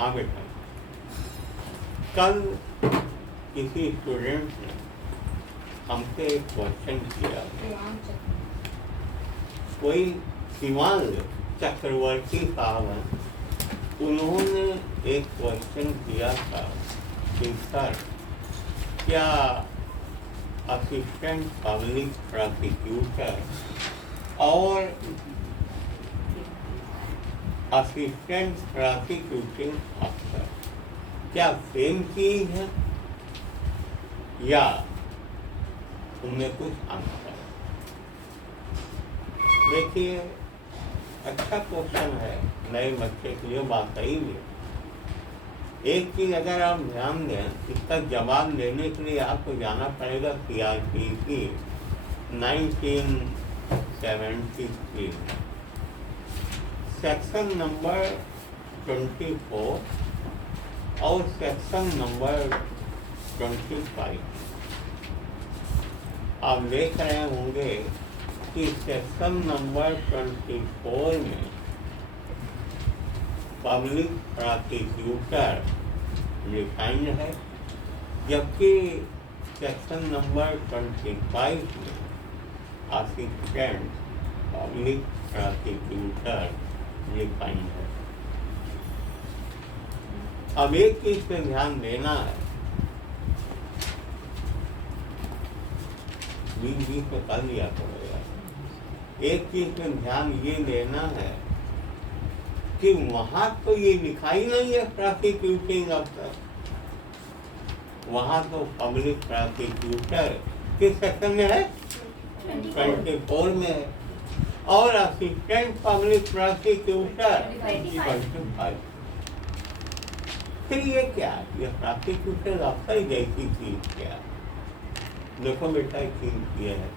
हाँ बेटा, कल किसी स्टूडेंट ने हमसे एक क्वेश्चन किया। कोई शिवांग चक्रवर्ती साहब हैं, उन्होंने एक क्वेश्चन किया था कि सर क्या असिस्टेंट पब्लिक प्रोसिक्यूटर और असिस्टेंट प्रोसिक्यूटिंग अफसर क्या सेम चीज है या उनमें कुछ अंतर है? देखिए, अच्छा क्वेश्चन है नए बच्चे के लिए वाकई में। एक चीज अगर आप ध्यान दें, इसका जवाब देने के लिए आपको जाना पड़ेगा CRPC 1973 सेक्शन नंबर 24 और सेक्शन नंबर 25। आप देख रहे होंगे कि सेक्शन नंबर 24 में पब्लिक प्रोसिक्यूटर डिफाइंड है, जबकि सेक्शन नंबर 25 में असिस्टेंट पब्लिक प्रोसिक्यूटर डिफाइंड है। अब एक चीज पे ध्यान देना है, बीच में कर लिया पड़ेगा। एक चीज पे ध्यान ये देना है कि वहां तो ये लिखा ही नहीं है प्रोसिक्यूटिंग अफसर, वहां तो पब्लिक प्रोसिक्यूटर किस सेक्शन में है? 24 में है, और असिस्टेंट पब्लिक प्रोसिक्यूटर 25। फिर ये क्या, ये प्रोसिक्यूटर अफसर जैसी चीज क्या? देखो बेटा, एक चीज ये है,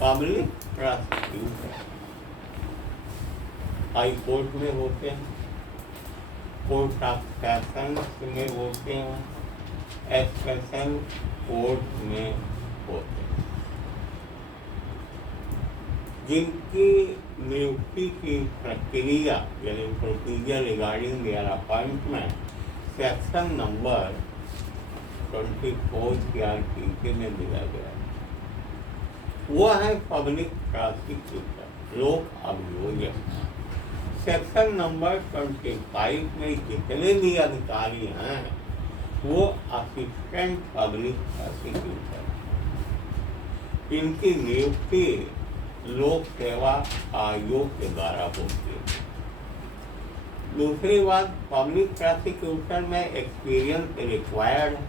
पब्लिक प्रोसिक्यूटर हाई कोर्ट में होते हैं, कोर्ट ऑफ सेशन में होते हैं, एक्सेशन कोर्ट में होते हैं। जिनकी नियुक्ति की प्रक्रिया यानी procedure regarding their appointment section number 24 CRPC में दिया गया है, वो है पब्लिक प्रोसिक्यूटर, लोक अभियोजक। सेक्शन नंबर 25 में जितने भी अधिकारी हैं वो असिस्टेंट पब्लिक प्रोसिक्यूटर, इनकी नियुक्ति लोक सेवा आयोग के द्वारा होती है। दूसरी बात, पब्लिक प्रोसिक्यूटर में एक्सपीरियंस रिक्वायर्ड है,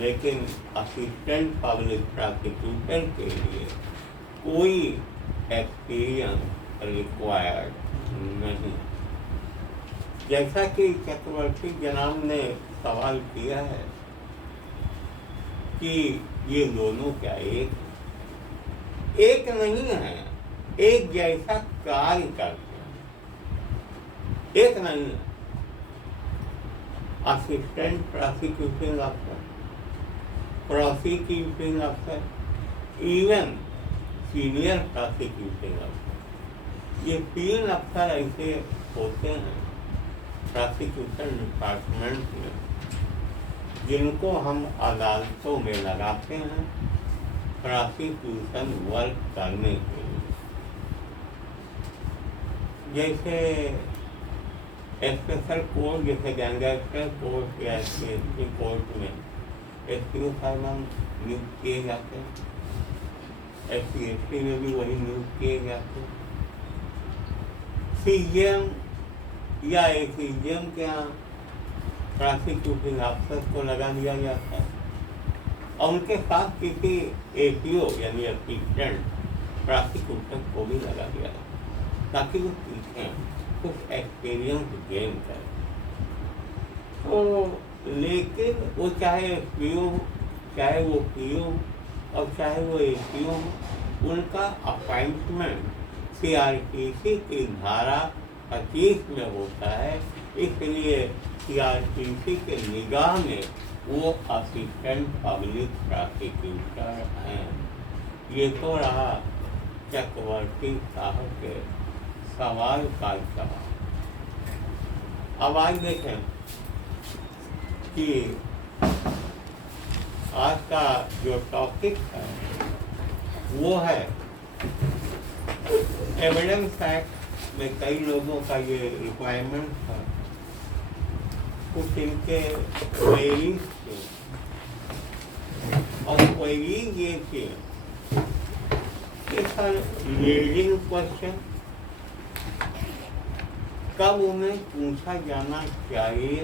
लेकिन असिस्टेंट पब्लिक प्रोसिक्यूटर के लिए कोई एक्सपीरियंस रिक्वायर्ड नहीं। जैसा कि चक्रवर्ती जनाब ने सवाल किया है कि ये दोनों क्या एक नहीं है, एक जैसा कार्य करते हैं, एक नहीं है। असिस्टेंट प्रोसिक्यूटिंग अफसर, प्रोसिक्यूटिंग अफसर, इवन सीनियर प्रोसिक्यूटिंग अफसर, ये 3 अफसर ऐसे होते हैं प्रोसिक्यूशन डिपार्टमेंट में, जिनको हम अदालतों में लगाते हैं प्रोसिक्यूशन वर्क करने के लिए। जैसे स्पेशल कोर्ट, जैसे गैंगस्टर कोर्ट या SPSC कोर्ट में SPO साहब नियुक्त किए जाते हैं, SPSC में भी वही नियुक्त किए जाते हैं। CJM या ACJM के यहाँ प्रोसिक्यूटिंग अफसर को लगा दिया जाता है और उनके साथ किसी APO यानी असिस्टेंट प्रोसिक्यूटर को भी लगा दिया जाता है, ताकि वो सीखें, कुछ एक्सपीरियंस गेन करें। तो लेकिन वो चाहे SPO हो, चाहे वो PO और चाहे वो APO हो, उनका अपॉइंटमेंट CRPC की धारा 25 में होता है, इसलिए CRPC के निगाह में वो असिस्टेंट पब्लिक प्रोसिक्यूटर हैं। ये तो रहा चक्रवर्ती साहब के सवाल का जवाब। अब आज देखें कि आज का जो टॉपिक है वो है एविडेंस एक्ट में कई लोगों का ये रिक्वायरमेंट था, कुछ इनके क्वेरीज थे और क्वेरीज ये थी कि सर लीडिंग क्वेश्चन कब उन्हें पूछा जाना चाहिए,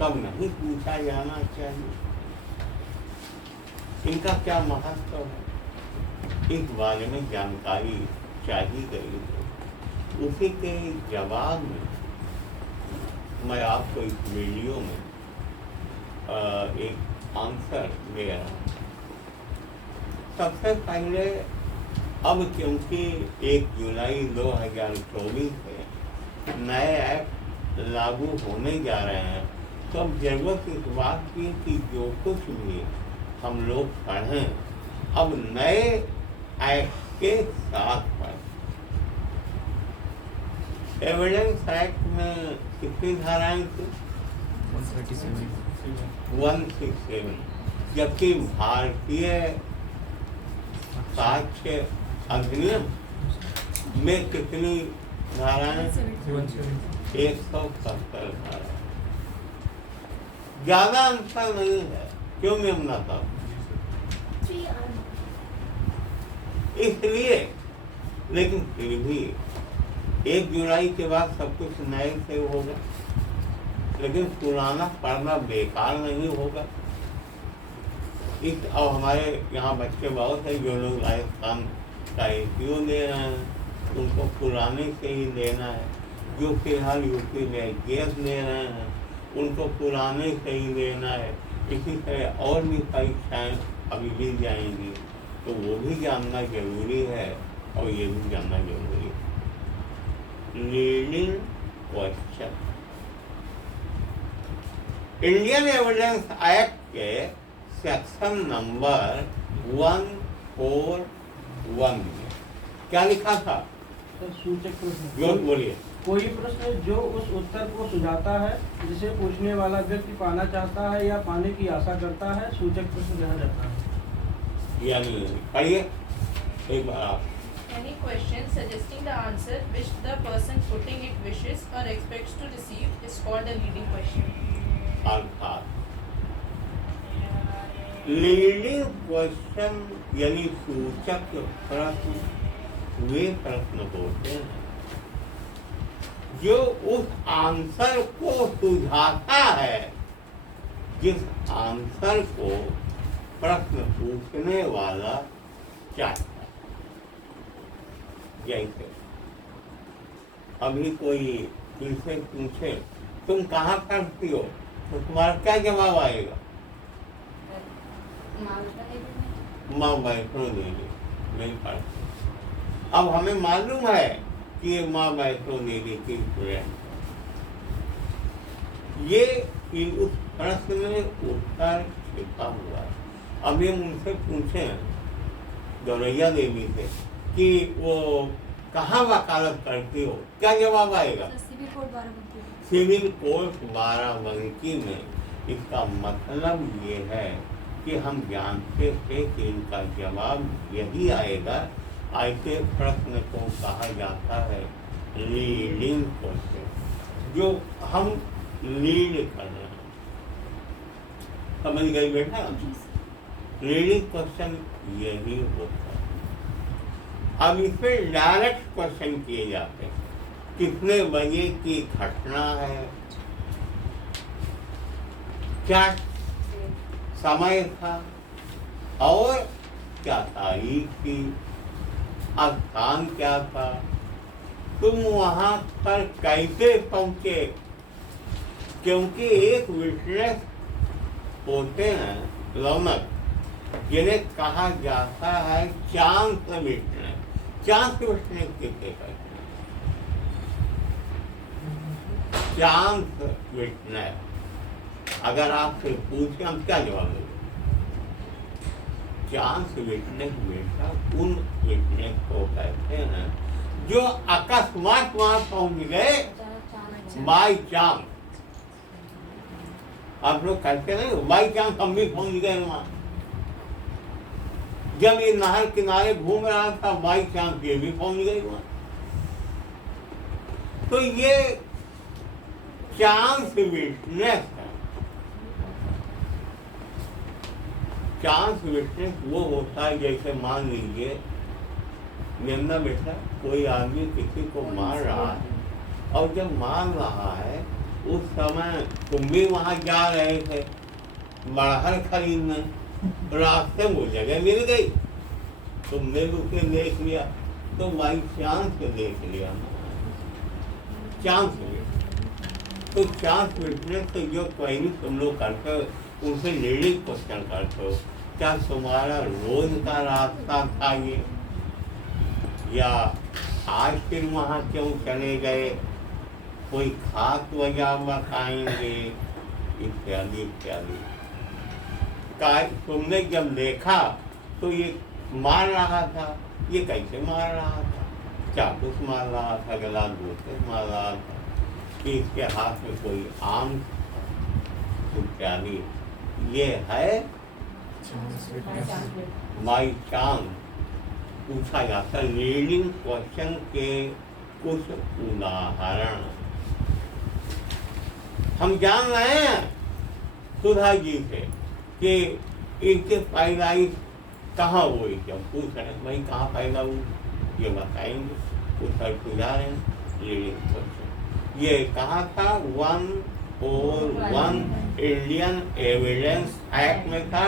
कब नहीं पूछा जाना चाहिए, इनका क्या महत्व है, इस बारे में जानकारी चाहिए गई है। उसी के जवाब में मैं आपको इस वीडियो में एक आंसर दे रहा हूँ। सबसे पहले अब क्योंकि 1 जुलाई 2024 से नए एक्ट लागू होने जा रहे हैं, तो अब जरूरत इस बात की कि जो कुछ भी हम लोग पढ़ें अब नए एक्ट के साथ पढ़ें। एविडेंस एक्ट में कितनी धाराएं थी? 167। जबकि भारतीय साक्ष्य अधिनियम में कितनी धाराएं? 170 धारा। ज्यादा अंतर नहीं है, क्यों मेमना था? इसलिए, लेकिन फिर भी 1 जुलाई के बाद सब कुछ नए से होगा, लेकिन पुराना पढ़ना बेकार नहीं होगा। अब हमारे यहाँ बच्चे बहुत है जो लोग राजस्थान का APO ले रहे हैं, उनको पुराने से ही लेना है। जो फिलहाल यूपी में गैस ले रहे हैं उनको पुराने से ही लेना है। इसी तरह और भी परीक्षाएँ अभी ली जाएंगी, तो वो भी जानना जरूरी है और ये भी जानना जरूरी है। Leading question Indian evidence act के सेक्शन नंबर 141 में क्या लिखा था? सूचक प्रश्न। जो बोलिए। कोई प्रश्न जो उस उत्तर को सुझाता है जिसे पूछने वाला व्यक्ति पाना चाहता है या पाने की आशा करता है, सूचक प्रश्न कहा जाता है। यानी पढ़िए एक बार आप। Any question suggesting the answer which the person putting it wishes or expects to receive is called a leading question. अर्थात लीडिंग क्वेश्चन यानी सूचक प्रश्न वे प्रश्न होते हैं जो उस आंसर को सुझाता है जिस आंसर को प्रश्न पूछने वाला चाहता है। जैसे अभी कोई तुमसे पूछे तुम कहाँ पढ़ती हो, तो तुम्हारा क्या जवाब आएगा? माँ वैष्णो देवी नहीं पढ़ती। अब हमें मालूम है कि ये माँ वैष्णो देवी की स्टूडेंट, ये उस प्रश्न में उत्तर छिपा हुआ है। अभी हम उनसे पूछे गौरैया देवी से कि वो कहाँ वकालत करती हो, क्या जवाब आएगा? सिविल कोर्ट बाराबंकी में। इसका मतलब ये है कि हम जानते थे कि इनका जवाब यही आएगा। ऐसे प्रश्न को कहा जाता है लीडिंग क्वेश्चन, जो हम लीड कर रहे हैं। समझ गई बेटा? लीडिंग क्वेश्चन यही होता है। अब इसमें डायरेक्ट क्वेश्चन किए जाते हैं। कितने बजे की घटना है, क्या समय था और क्या तारीख थी, स्थान क्या था, तुम वहां पर कैसे पहुंचे। क्योंकि एक विटनेस होते हैं रौनक, जिन्हें कहा जाता है चांस विटनेस। चांस विटनेस किसे कहते हैं? चांस विटनेस अगर आपसे पूछे हम क्या जवाब देंगे? चांस विटनेस बेटा उन विटनेस को कहते हैं जो अकस्मात वहां पहुंच गए बाय चांस। आप लोग कहते नहीं बाई चांस हम भी पहुंच गए वहां। जब ये नहर किनारे घूम रहा था बाई चांस ये भी पहुंच गए वहां। तो ये चांस विटनेस है। चांस विटनेस वो होता है जैसे मान लीजिए नंदा बेटा कोई आदमी किसी को मार रहा है और जब मार रहा है उस समय तुम भी वहां जा रहे थे बड़हर खरीदने, रास्ते में वो जगह मिल गई, तुमने भी उसे देख लिया, तो बाई चांस से देख लिया ना, चांस विटनेस। तो चांस विटनेस तो जो क्वेरी तुम लोग करते हो उनसे लीडिंग क्वेश्चन करते हो, क्या तुम्हारा रोज का रास्ता था ये, या आज फिर वहाँ क्यों चले गए, कोई खास वजह बताएंगे, इत्यादि इत्यादि। तुमने जब देखा तो ये मार रहा था, ये कैसे मार रहा था, चाकू से मार रहा था, गला दूर से मार रहा था, कि इसके हाथ में कोई आम इत्यादि। ये है बाई चांस पूछा जाता लीडिंग क्वेश्चन के कुछ उदाहरण हम जान रहे हैं सुधा जी से कि इनके पैदाइश कहाँ हुई, जब पूछ रहे हैं भाई कहाँ पैदा हुई ये बताएंगे, उत्तर पूछा रहे हैं लीडिंग क्वेश्चन। ये कहा था 141 इंडियन एविडेंस एक्ट में था,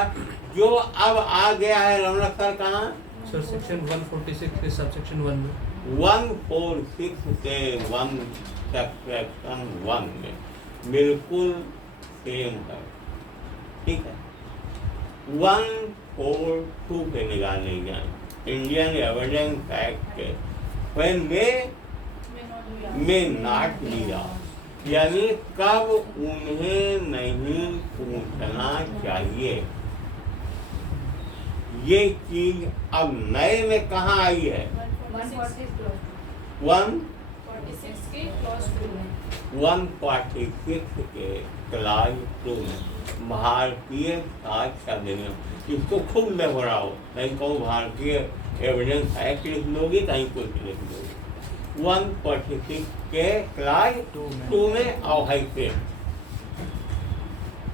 जो अब आ गया है रमणा सर कहाँ, सर सेक्शन 146 के सबसेक्शन 1 में 146 के 1 सेक्शन 1 में बिल्कुल सेम है, ठीक है। 142 पे निकाले जाए इंडियन एविडेंस एक्ट के, when may not be asked, यानी कब उन्हें नहीं पूछना चाहिए। ये चीज अब नए में कहाँ आई है, 146 के क्लॉज 2 में 146 के क्लास 2 में भारतीय साक्ष्य अधिनियम, इसको खूब दोहराओ, कहीं कहो भारतीय एविडेंस एक्ट लिख लोगी, कहीं कुछ लिख लोगी। 146 के क्लास 2 में और है से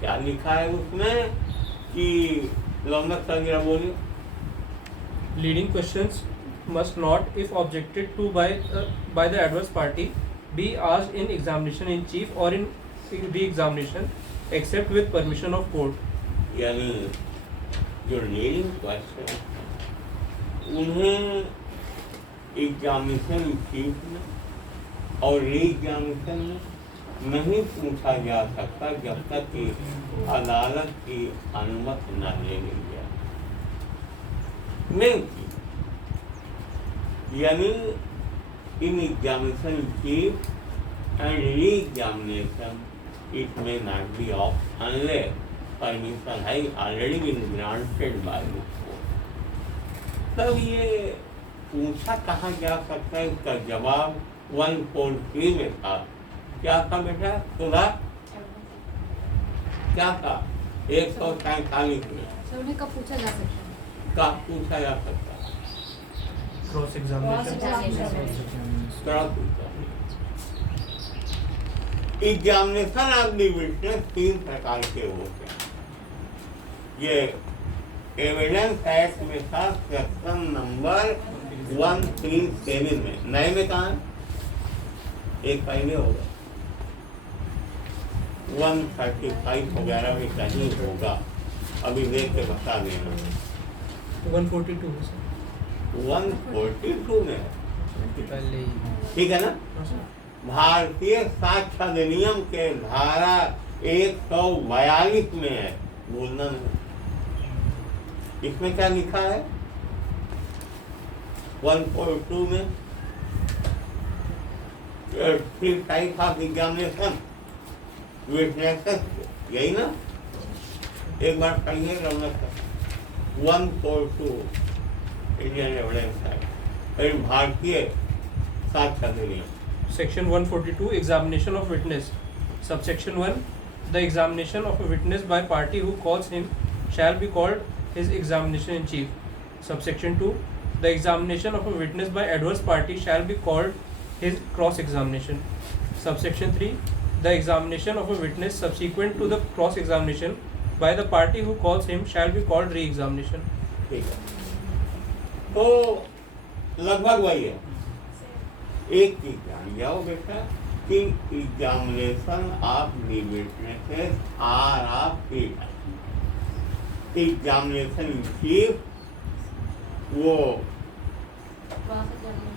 क्या लिखा है उसमें कि लंबक सर बोलिए। Leading questions must not, if objected to by the adverse party, be asked in examination in chief or in re-examination, except with permission of court. यानी जो लीडिंग क्वेश्चन उन्हें एग्जामिनेशन चीफ में और री एग्जामिनेशन में नहीं पूछा जा सकता जब तक कि अदालत की अनुमति न ले ली जाए। नहीं, यानी in examination chief and re examination it may not be off unless permission है already been granted by the court. तब ये पूछा कहाँ जा सकता है, उसका जवाब 143 में था। क्या था बेटा सुधा, क्या था 147 में सर उन्हें कब पूछा जा सकता है? कब पूछा जा सकता है, Cross examination. Examination of the witness 3 प्रकार के होते हैं। ये एविडेंस एक्ट में था सेक्शन नंबर 137 में, नए में कहा एक पहले होगा 135 वगैरह में कहीं होगा, अभी देख के बता देना। 142 है सर, 142 में है, पहले ही ठीक है ना। भारतीय साक्ष्य अधिनियम के धारा 142 में है, बोलना नहीं। इसमें क्या लिखा है 142 में, three type of examination witnesses, यही ना, एक बार पढ़िए रौनक 142 इंडियन एविडेंस एक्ट, भारतीय साक्ष्य अधिनियम। Section 142 examination of witness, subsection 1 The examination of a witness by party who calls him shall be called his examination in chief. Subsection 2. The examination of a witness by adverse party shall be called his cross examination. Subsection 3. The examination of a witness subsequent to the cross examination by the party who calls him shall be called re examination. ठीक है, तो लगभग वही है। एक चीज जान जाओ बेटा कि examination of the witnesses are of examination in chief, वो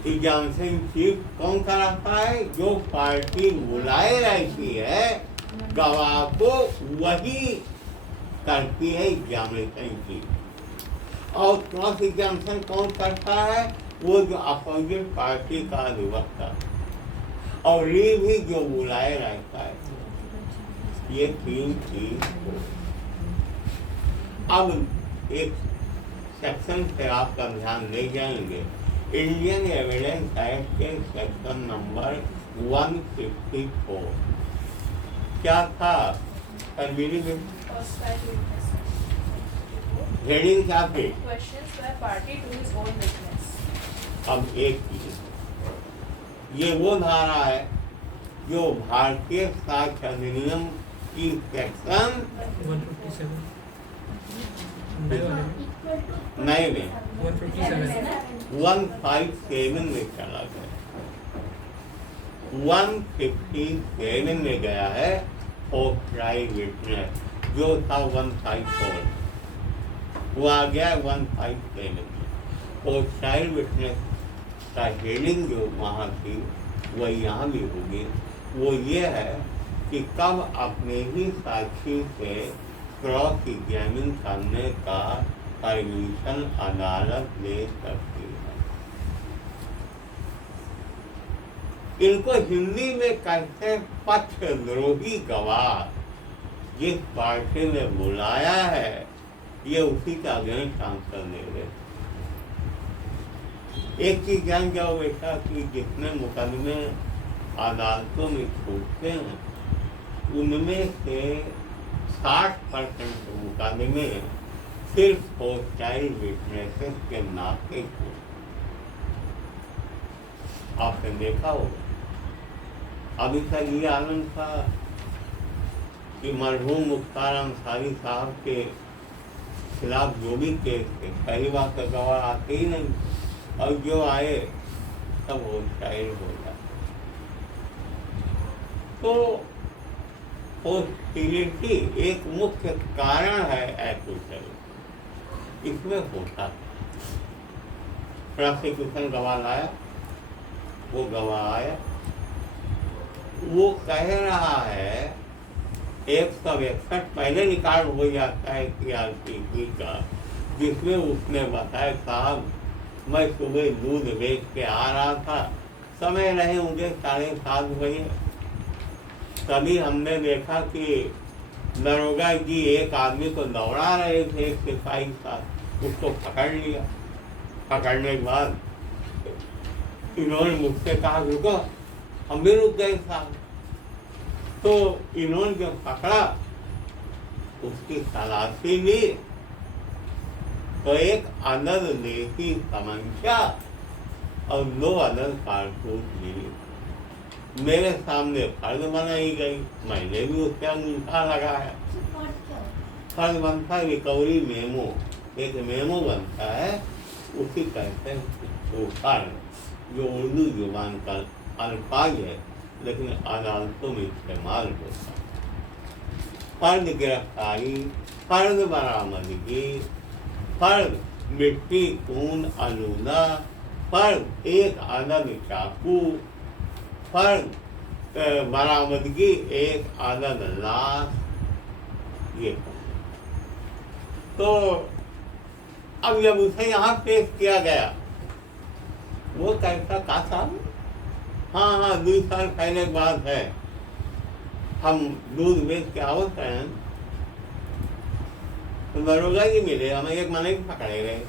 एग्जामिनेशन इन चीफ कौन कराता है? जो पार्टी बुलाए रहती है गवाह को, वही करती है एग्जामिनेशन इन चीफ। और क्रॉस एग्जामिनेशन कौन करता है? वो जो अपोजिट पार्टी का अधिवक्ता, और ये भी जो बुलाए रहता है। ये तीन चीज। अब एक सेक्शन पे आपका ध्यान ले जाएंगे, इंडियन एविडेंस एक्ट के सेक्शन नंबर 154। क्या था मेरी में? हेडिंग क्या थे? Questions by party to his own witness. अब एक चीज, ये वो धारा है जो भारतीय साक्ष्य अधिनियम की सेक्शन 157 नए में 157 157 में चला गया, 157 में गया है फॉर ट्राई विटनेस, जो था 154, वो आ गया 157 में। फॉर ट्राई विटनेस का हेडिंग जो वहाँ थी वह यहाँ भी होगी। वो ये है कि कब अपने ही साक्षी से क्रॉस एग्जामिन करने का परमिशन अदालत ले सकती है। इनको हिंदी में कहते हैं पक्षद्रोही गवाह। जिस पार्टी ने बुलाया है ये उसी का अगेंस्ट आंसर दे रहे। एक चीज जान जाओ बेटा कि जितने मुकदमे अदालतों में छूटते हैं उनमें से 60% मुकदमे सिर्फ होस्टाइल विटनेसेस के नाते को। आपने देखा होगा अभी तक ये आनंद था कि मरहूम मुख्तार अंसारी साहब के खिलाफ जो भी केस थे पहली बार तो गवाह आते ही नहीं, और जो आए सब होस्टाइल हो जाए। तो होस्टिलिटी एक मुख्य कारण है एक्विटल। इसमें होता प्रोसिक्यूशन गवाह लाया, वो गवाह आया, वो कह रहा है 161 पहले रिकॉर्ड हो जाता है CRPC का, जिसमें उसने बताया साहब मैं सुबह दूध बेच के आ रहा था, समय रहे होंगे 7:30 बजे, तभी हमने देखा कि दरोगा जी एक आदमी को दौड़ा रहे थे, एक सिपाही का, उसको पकड़ लिया। पकड़ने के बाद इन्होंने मुझसे कहा रुको, हम भी रुक गए साहब। तो इन्होंने जब पकड़ा उसकी तलाशी ली तो एक अदद देसी तमंचा और 2 अदद कारतूस ली। मेरे सामने फर्ज बनाई गई, मैंने भी उसके अंगूठा लगाया। फर्ज बनता रिकवरी मेमो, एक मेमो बनता है, उसी कहते हैं फर्ज, जो उर्दू जुबान का अल्फाज है लेकिन अदालतों में इस्तेमाल होता है। फर्ज गिरफ्तारी, फर्ज बरामदगी, फर्ज मिट्टी खून आलूदा, फर्ज एक अदद चाकू, फर्ज बरामदगी एक अदद लाश। ये तो अब जब उसे यहाँ पेश किया गया वो कहता का साहब हाँ 2 साल पहले की बात है, हम दूध बेच के आवत हैं तो दरोगा जी मिले, हमें एक मने पकड़े रहे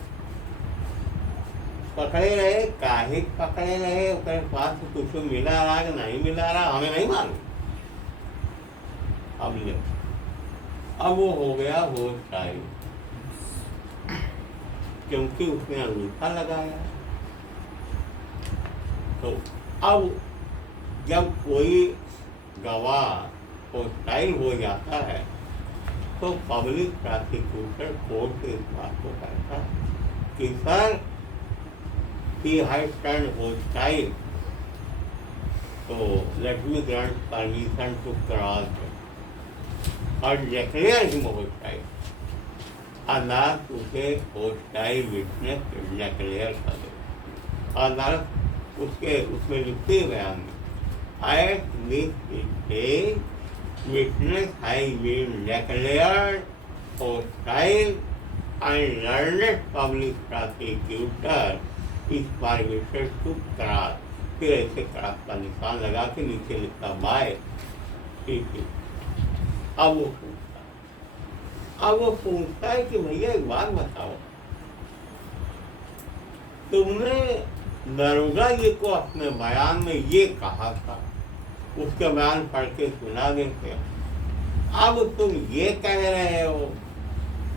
काहे पकड़े रहे, उसके पास कुछ मिला रहा कि नहीं मिला रहा हमें नहीं मालूम। अब वो हो गया होश टाइम, क्योंकि उसने अंगूठा लगाया। तो अब जब कोई गवाह होस्टाइल हो जाता है तो पब्लिक प्रोसिक्यूटर कोर्ट से इस बात को कहता है कि sir he has turned hostile, so let me grant permission to cross और declare him hostile। अदालत उसे hostile witness declare कर दे। अदालत उसमें लिखते बयान में at this stage witness has been declared hostile and learned public prosecutor इस परमिशन टू क्रॉस, फिर ऐसे क्रॉस का निशान लगा के नीचे लिखता बाय। ठीक है, अब वो पूछता है कि भैया एक बात बताओ, तुमने दरोगा जी को अपने बयान में ये कहा था, उसके बयान पढ़ के सुना देते, अब तुम ये कह रहे हो,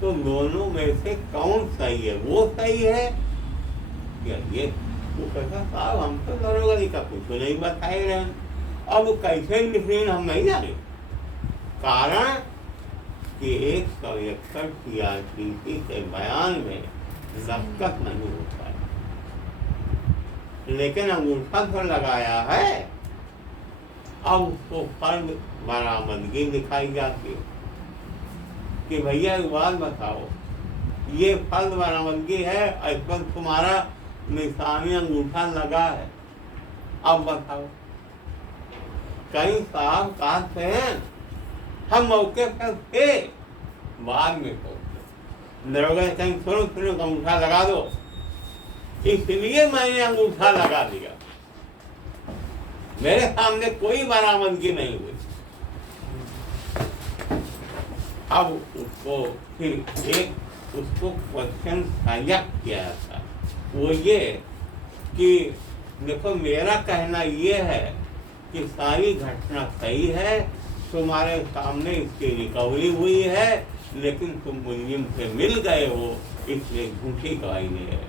तो दोनों में से कौन सही है? वो सही है या ये? वो कहता साहब हम तो दरोगा जी का कुछ नहीं बताए रहे, अब कैसे लिखने हम नहीं जाने। कारण कि 161 CRPC के बयान में दस्तखत नहीं होता है, लेकिन अंगूठा तो लगाया है। अब उसको फर्द बरामदगी दिखाई जाती है कि भैया एक बात बताओ, ये फर्द बरामदगी है, इस पर तुम्हारा निशानी अंगूठा लगा है, अब बताओ। कई साहब कहते हैं हम मौके पर थे, बाद में पहुंचे, दरोगा कहीं सुनो अंगूठा लगा दो, इसलिए मैंने अंगूठा लगा दिया, मेरे सामने कोई बरामदगी नहीं हुई। अब उसको फिर उसको क्वेश्चन साझा किया था, वो ये कि देखो मेरा कहना ये है कि सारी घटना सही है, तुम्हारे सामने इसकी रिकवरी हुई है, लेकिन तुम मुलजिम से मिल गए हो, इसलिए झूठी गवाही है।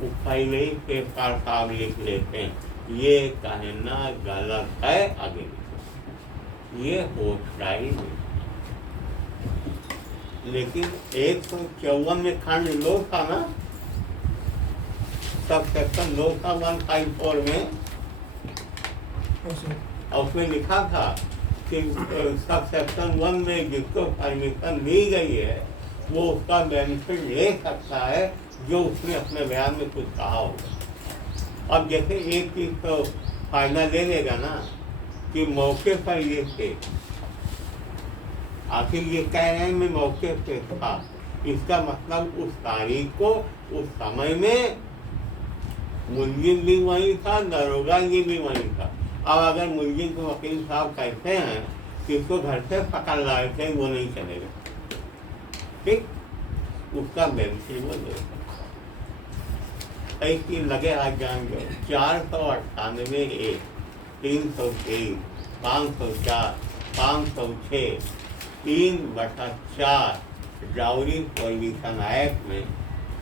वो पहले ही पेशकार साहब लिख लेते हैं, ये कहना गलत है, आगे ये होस्टाइल। लेकिन 154 में खंड लो था ना, सब सेक्शन लो था 154 में, और उसमें लिखा था कि सब सेक्शन 1 में जिसको परमिशन दी गई है वो उसका बेनिफिट ले सकता है जो उसने अपने बयान में कुछ कहा होगा। अब जैसे एक चीज तो फायदा ले लेगा ना कि मौके पर ये थे, आखिर ये कह रहे हैं मैं मौके पे था, इसका मतलब उस तारीख को उस समय में मुलजिम भी वहीं था, दरोगा जी भी वहीं था। अब अगर मुलजिम को वकील साहब कहते हैं कि इसको घर से पकड़ लाए थे, वो नहीं चलेगा, ठीक, उसका बेनिफिट वो देगा। ऐसी लगे आज जान गए 498A 323 504 506 3/4 डाउरी प्रोहिबिशन एक्ट में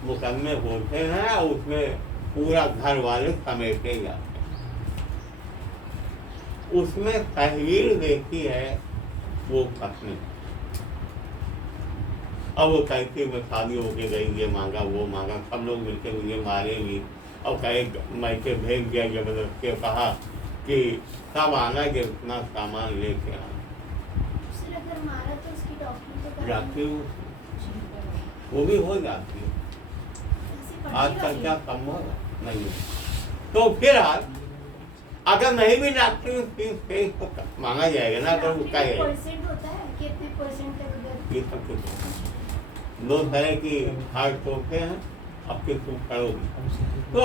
मुकदमे होते हैं, उसमें पूरा घर वाले समेटे जाते हैं। उसमें तहवीर देखी है वो पत्नी, अब वो कहती मैं शादी होके गई, ये मांगा वो मांगा, सब लोग मिलकर मुझे मारे भी, और कहे मैके भेज दिया जबरदस्ती, कहा कि सब आना कि इतना सामान लेके आना। जाती हूँ वो भी हो जाती है, आजकल क्या कम होगा नहीं। तो फिर आज अगर नहीं भी डॉक्टर फीस तो मांगा जाएगा ना, तो उसका ये सब कुछ 2 तरह की हार्ड सोचते हैं, अब फिर तुम करोगे तो।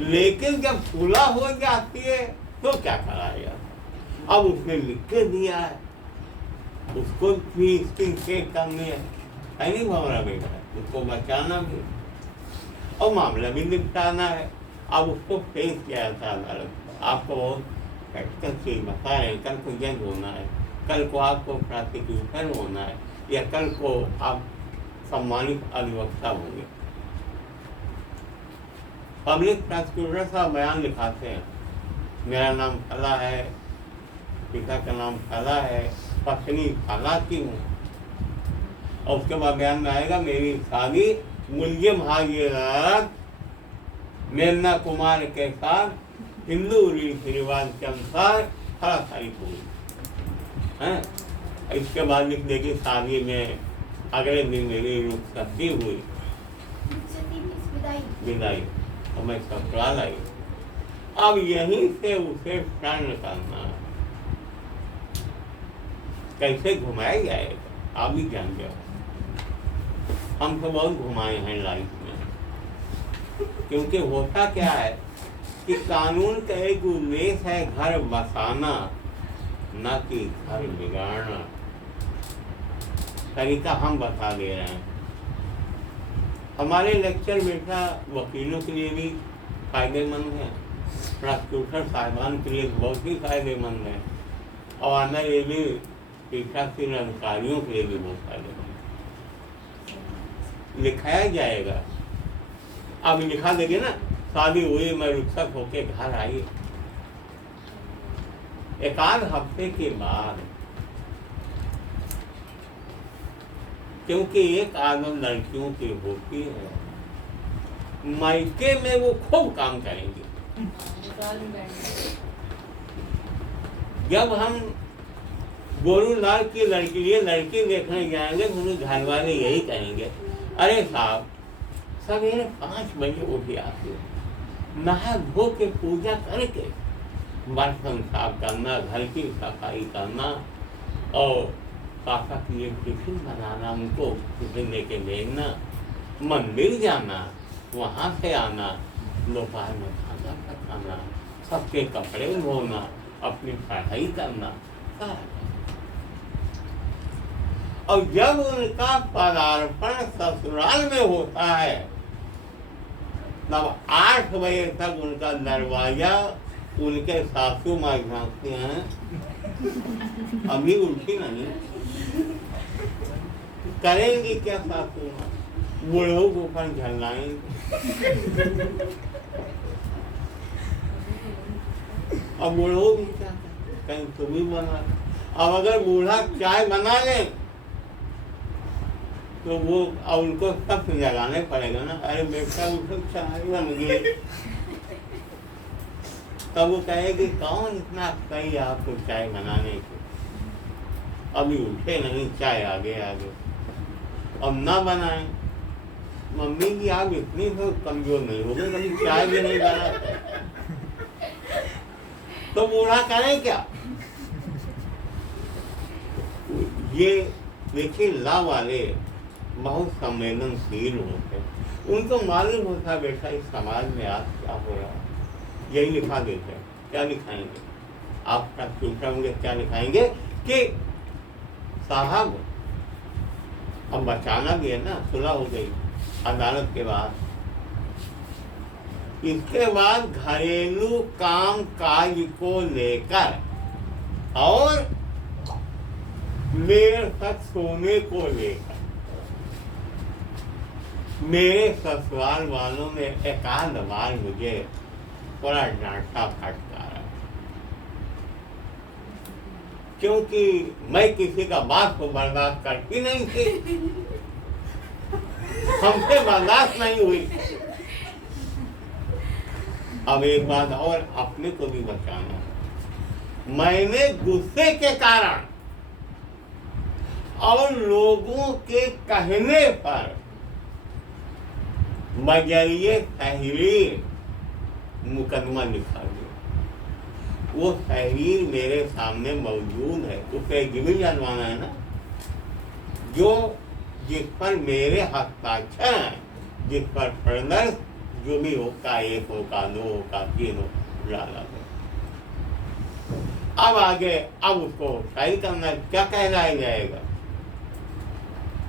लेकिन जब सुलह हो जाती है तो क्या कराएगा? अब उसने लिख के दिया है, उसको भी इसकी चेक करनी है नहीं भवरा बेटा, उसको बचाना भी और मामला भी निपटाना है। अब उसको पेश किया था अदालत, आपको बहुत प्रैक्टिकल चीज बता रहे हैं, कल को जज होना है, कल को आपको प्रोसिक्यूटर होना है, या कल को आप सम्मानित अधिवक्ता होंगे। पब्लिक प्रोसिक्यूटर साहब बयान लिखाते हैं, मेरा नाम फला है, पिता का नाम फला है, पत्नी फला की हूँ, और उसके बाद बयान में आएगा मेरी शादी मुलजिम भागीरथ मेघना कुमार के साथ हिंदू रीति रिवाज के अनुसार फला तारीख हुई है। इसके बाद लिख देगी शादी में अगले दिन मेरी रुखसती हुई, विदाई, और मैं ससुराल आई। अब यहीं से उसे प्रण करना कैसे घुमाया जाएगा आप भी जानते हो। हम तो बहुत घुमाए हैं लाइफ में, क्योंकि होता क्या है कि कानून का एक उद्देश्य है घर बसाना, न कि घर बिगाड़ना। तरीका हम बता दे रहे हैं। हमारे लेक्चर बेटा वकीलों के लिए भी फायदेमंद है, प्रोसिक्यूटर साहिबान के लिए बहुत ही फायदेमंद है, और आने वाले पीठासीन अधिकारियों के लिए भी बहुत फायदेमंद है। लिखाया जाएगा, अब लिखा देंगे ना, शादी हुई, मैं रुखसत होके घर आई, एक आध हफ्ते के बाद, क्योंकि एक आदत लड़कियों की होती है, मायके में वो खूब काम करेंगे। जब हम गोरूलाल की लड़की ये लड़की देखने जाएंगे तो घर वाले यही कहेंगे, अरे साहब सवेरे 5 बजे उठ आते, नहा धो के पूजा करके बर्तन साफ करना, घर की सफाई करना, और पापा के लिए टिफिन बनाना, उनको टिफिन लेके भेजना, मंदिर जाना, वहाँ से आना, दोपहर में खाना पकाना, सबके कपड़े धोना, अपनी पढ़ाई करना। और जब उनका पदार्पण ससुराल में होता है, तब 8 बजे तक उनका दरवाजा उनके सासू माँ झाँकते हैं, अभी उठी नहीं, करेंगी क्या सासू माँ, बूढ़ों के ऊपर झल्लाएंगे। अब बूढ़ों भी क्या कहीं तुम ही बना, अब अगर बूढ़ा चाय बना ले तो वो अब उनको सब जगाने पड़ेगा ना, अरे बेटा उठो चाय बन गई, तब वो कहेगी कौन इतना सही आपको चाय बनाने की, अभी उठे नहीं, चाय आगे आगे, अब ना बनाए, मम्मी जी आप इतनी तो कमजोर नहीं हो गए, कभी चाय भी नहीं बनाते, तो बूढ़ा करे क्या। ये देखिए ला वाले बहुत संवेदनशील होते हैं, उनको मालूम होता है बेटा इस समाज में आज क्या हो रहा है, यही लिखा देते हैं। क्या लिखाएंगे आप प्रोसिक्यूटर होंगे, क्या लिखाएंगे कि साहब अब बचाना भी है ना, सुलह हो गई अदालत के बाद, इसके बाद घरेलू काम काज को लेकर और देर तक सोने को लेकर मेरे ससुराल वालों ने एकाध बार मुझे थोड़ा डांटा फटकारा, क्योंकि मैं किसी का बात को बर्दाश्त करती नहीं थी, हमसे बर्दाश्त नहीं हुई। अब एक बात और अपने को भी बचाना, मैंने गुस्से के कारण और लोगों के कहने पर बजरिए तहरीर मुकदमा लिखा दिया। वो तहरीर मेरे सामने मौजूद है, उसे गिरवी जानवाना है ना, जो जिस पर मेरे हस्ताक्षर हैं, जिस पर प्रदर्श जो भी होगा, 1 होगा, 2 होगा, 3 होगा, डाला है। अब आगे अब उसको सही करना, क्या कहलाया जाएगा,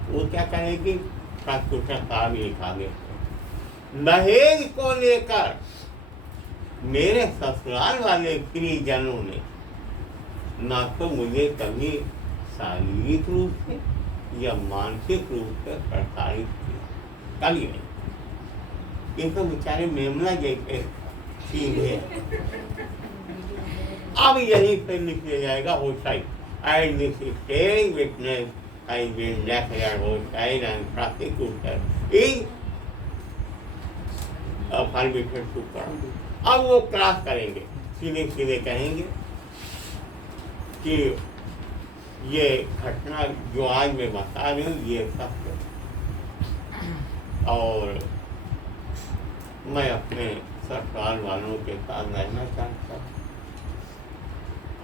वो क्या कहेगी, प्रोसिक्यूटर साहब लिखा दे, दहेज को लेकर मेरे ससुराल वाले परिजनों ने ना तो मुझे कभी शारीरिक रूप से या मानसिक रूप से प्रताड़ित किया, कभी नहीं। ये तो बेचारे मेमना जैसे सीधे। अब यहीं से लिखा जाएगा hostile and this staying witness has been declared hostile and prosecutor is permitted to come. अब वो क्रॉस करेंगे, सीधे सीधे कहेंगे कि ये घटना जो आज मैं बता रही हूँ ये सत्य और मैं अपने ससुराल वालों के साथ रहना चाहता हूँ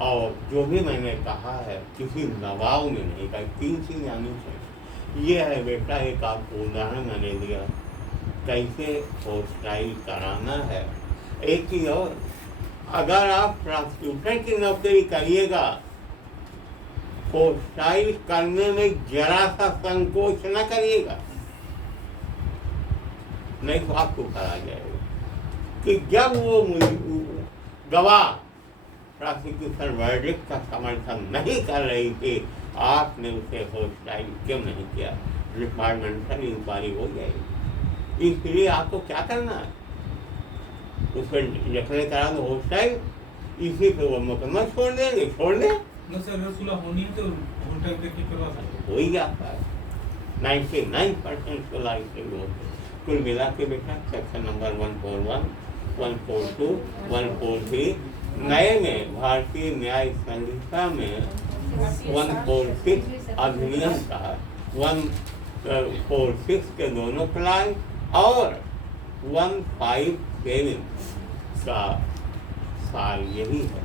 और जो भी मैंने कहा है किसी दबाव में नहीं कहा। 3 चीज़ आनी चाहिए। ये है बेटा, एक आपको उदाहरण मैंने दिया कैसे होस्टाइल कराना है। एक ही और, अगर आप प्रोसिक्यूटर की नौकरी करिएगा होस्टाइल करने में जरा सा संकोच न करिएगा, नहीं तो आपको करा जाएगा कि जब वो गवाह प्रोसिक्यूशन वर्डिक्ट का समर्थन नहीं कर रही थी, आपने उसे होस्टाइल क्यों नहीं किया? डिपार्टमेंटल इंक्वायरी हो जाएगी। इसलिए आपको क्या करना है, उसको डिक्लेयर करा दो होस्टाइल, इसी पे वो मुकदमा छोड़ देंगे, छोड़ दें। ना सर, अगर सुलह होनी है तो होस्टाइल करके करवा सकते हो ही जाता है। 99% सुलह इससे होते। कुल मिला के बेटा सेक्शन नंबर 141, 142, 143 नए में भारतीय न्याय संहिता में 146 अधिनियम का 146 के दोनों क्लास और 157 का साल यही है।